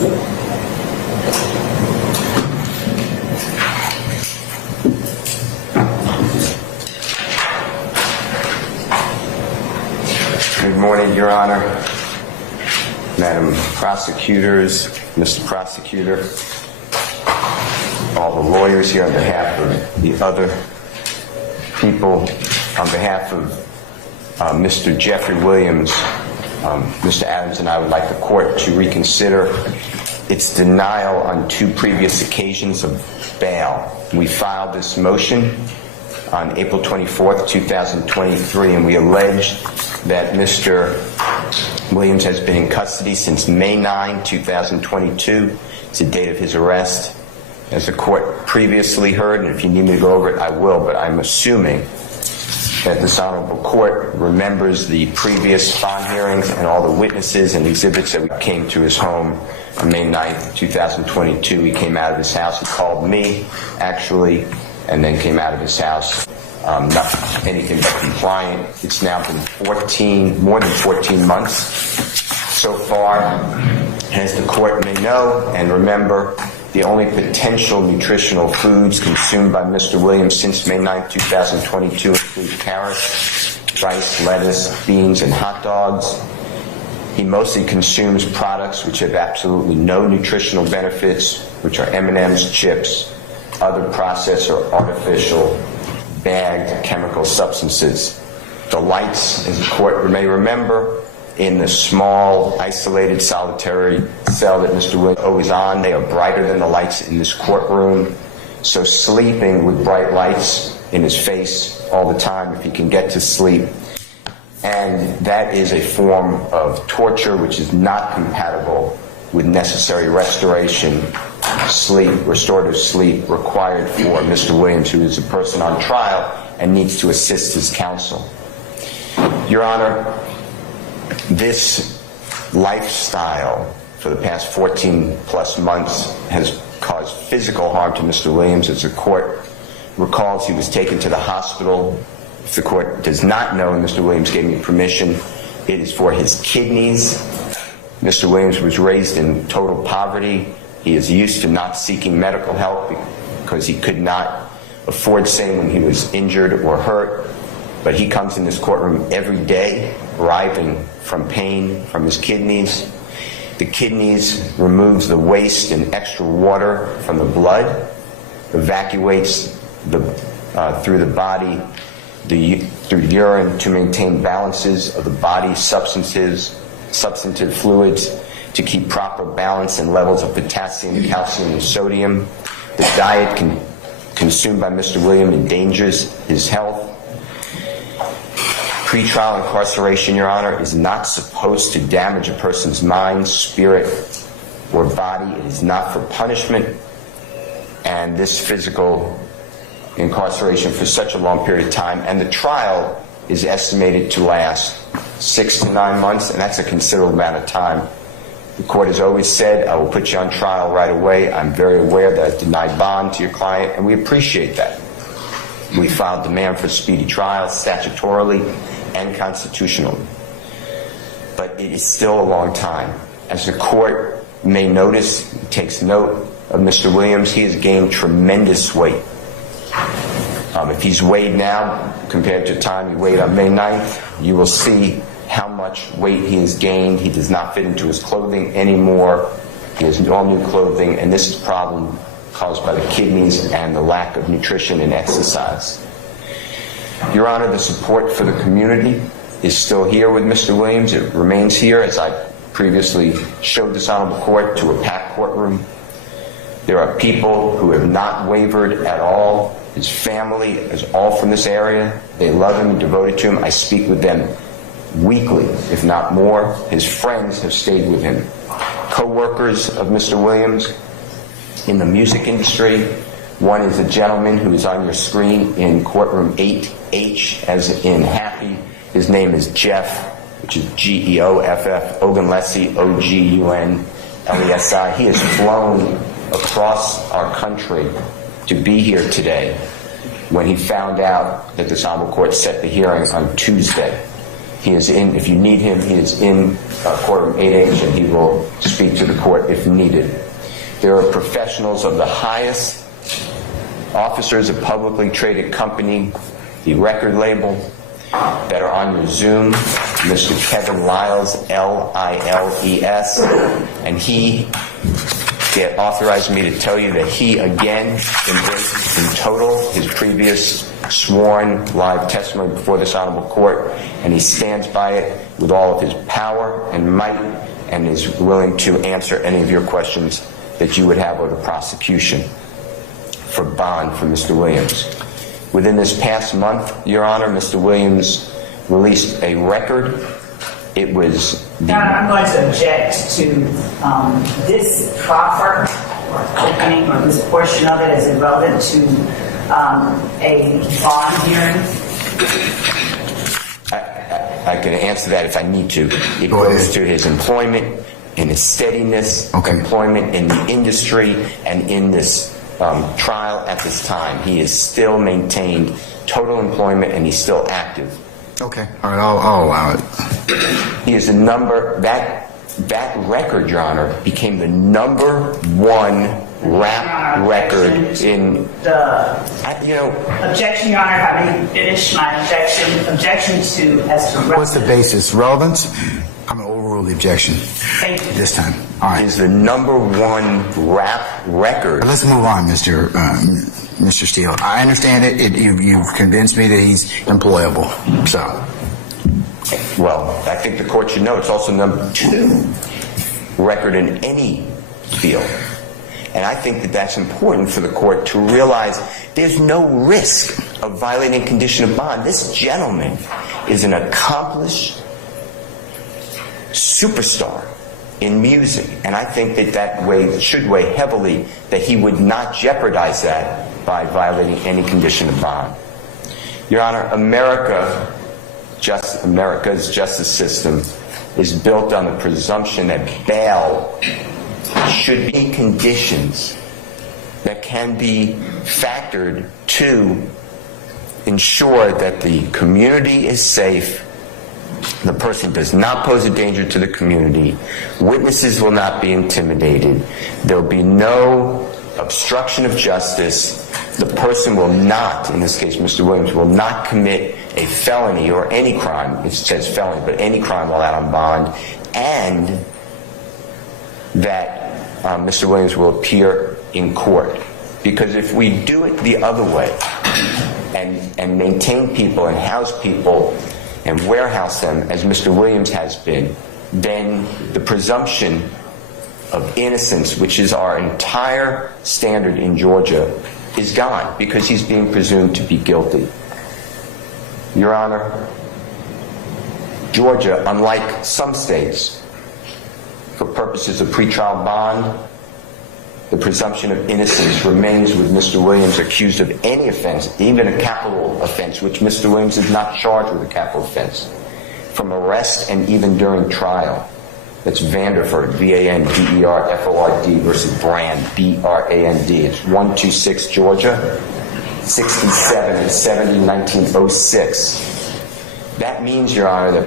Good morning, Your Honor, Madam Prosecutors, Mr. Prosecutor, all the lawyers here on behalf of the other people, on behalf of Mr. Jeffrey Williams, Mr. Adams and I would like the court to reconsider its denial on 2 previous occasions of bail. We filed this motion on April 24th, 2023, and we allege that Mr. Williams has been in custody since May 9, 2022. It's the date of his arrest. As the court previously heard, and if you need me to go over it, I will, but I'm assuming that this honorable court remembers the previous bond hearings and all the witnesses and exhibits that came to his home on May 9th, 2022. He came out of his house. He called me, actually, and then came out of his house. Not anything but compliant. It's now been more than 14 months so far. As the court may know and remember, the only potential nutritional foods consumed by Mr. Williams since May 9, 2022 include carrots, rice, lettuce, beans, and hot dogs. He mostly consumes products which have absolutely no nutritional benefits, which are M&Ms, chips, other processed or artificial bagged chemical substances. The lights, as the court may remember, in the small, isolated, solitary cell that Mr. Williams is always on, they are brighter than the lights in this courtroom. So sleeping with bright lights in his face all the time, if he can get to sleep. And that is a form of torture which is not compatible with necessary restoration, sleep, restorative sleep required for Mr. Williams, who is a person on trial and needs to assist his counsel. Your Honor, this lifestyle for the past 14 plus months has caused physical harm to Mr. Williams. As the court recalls, he was taken to the hospital. If the court does not know, and Mr. Williams gave me permission, it is for his kidneys. Mr. Williams was raised in total poverty. He is used to not seeking medical help because he could not afford saying when he was injured or hurt. But he comes in this courtroom every day, writhing from pain from his kidneys. The kidneys removes the waste and extra water from the blood, evacuates through the body, through urine to maintain balances of the body's substantive fluids, to keep proper balance and levels of potassium, calcium, and sodium. The diet consumed by Mr. Williams endangers his health. Pretrial incarceration, Your Honor, is not supposed to damage a person's mind, spirit, or body. It is not for punishment. And this physical incarceration for such a long period of time, and the trial is estimated to last 6 to 9 months, and that's a considerable amount of time. The court has always said, I will put you on trial right away. I'm very aware that I denied bond to your client, and we appreciate that. We filed demand for speedy trial statutorily and constitutionally. But it is still a long time. As the court may notice, takes note of Mr. Williams, he has gained tremendous weight. If he's weighed now compared to the time he weighed on May 9th, you will see how much weight he has gained. He does not fit into his clothing anymore. He has all new clothing, and this is a problem caused by the kidneys and the lack of nutrition and exercise. Your Honor, the support for the community is still here with Mr. Williams. It remains here, as I previously showed this honorable court, to a packed courtroom. There are people who have not wavered at all. His family is all from this area. They love him and devoted to him. I speak with them weekly, if not more. His friends have stayed with him. Co-workers of Mr. Williams in the music industry. One is a gentleman who is on your screen in courtroom 8H, as in happy. His name is Jeff, which is Geoff, Ogunlesi, Ogunlesi. He has flown across our country to be here today when he found out that this honorable court set the hearings on Tuesday. He is in, if you need him, he is in courtroom 8H, and he will speak to the court if needed. There are professionals of the highest, officers of publicly traded company, the record label, that are on your Zoom. Mr. Kevin Liles, Liles, and he authorized me to tell you that he again embraces in total his previous sworn live testimony before this honorable court, and he stands by it with all of his power and might, and is willing to answer any of your questions that you would have of the prosecution for bond for Mr. Williams. Within this past month, Your Honor, Mr. Williams released a record. It was the... I'm going to object to this proffer or opening or this portion of it as irrelevant to a bond hearing. I can answer that if I need to. It goes to his employment, in his steadiness, employment in the industry, and in this trial at this time. He is still maintained total employment, and he's still active. Okay. All right, I'll allow it. He is a number, that record, Your Honor, became the #1 rap record in the objection, Your Honor. If I may finish my objection to as to what's the basis? Relevance? I'm going to overrule the objection. Thank you. This time. All right. Is the #1 rap record. Let's move on, Mr. Steele. I understand it. You've convinced me that he's employable. So. Well, I think the court should know it's also #2 record in any field. And I think that that's important for the court to realize there's no risk of violating condition of bond. This gentleman is an accomplished superstar in music, and I think that should weigh heavily that he would not jeopardize that by violating any condition of bond. Your Honor, America's justice system is built on the presumption that bail should be conditions that can be factored to ensure that the community is safe, the person does not pose a danger to the community, witnesses will not be intimidated, there will be no obstruction of justice, the person will not, in this case Mr. Williams, will not commit a felony or any crime, it says felony, but any crime while out on bond, and that Mr. Williams will appear in court. Because if we do it the other way and maintain people and house people and warehouse them as Mr. Williams has been, then the presumption of innocence, which is our entire standard in Georgia, is gone because he's being presumed to be guilty. Your Honor, Georgia, unlike some states, for purposes of pretrial bond, the presumption of innocence remains with Mr. Williams accused of any offense, even a capital offense, which Mr. Williams is not charged with a capital offense, from arrest and even during trial. That's Vanderford, V-A-N-D-E-R-F-O-R-D versus Brand, B-R-A-N-D. It's 126 Georgia, 67 and 70, 1906. That means, Your Honor, that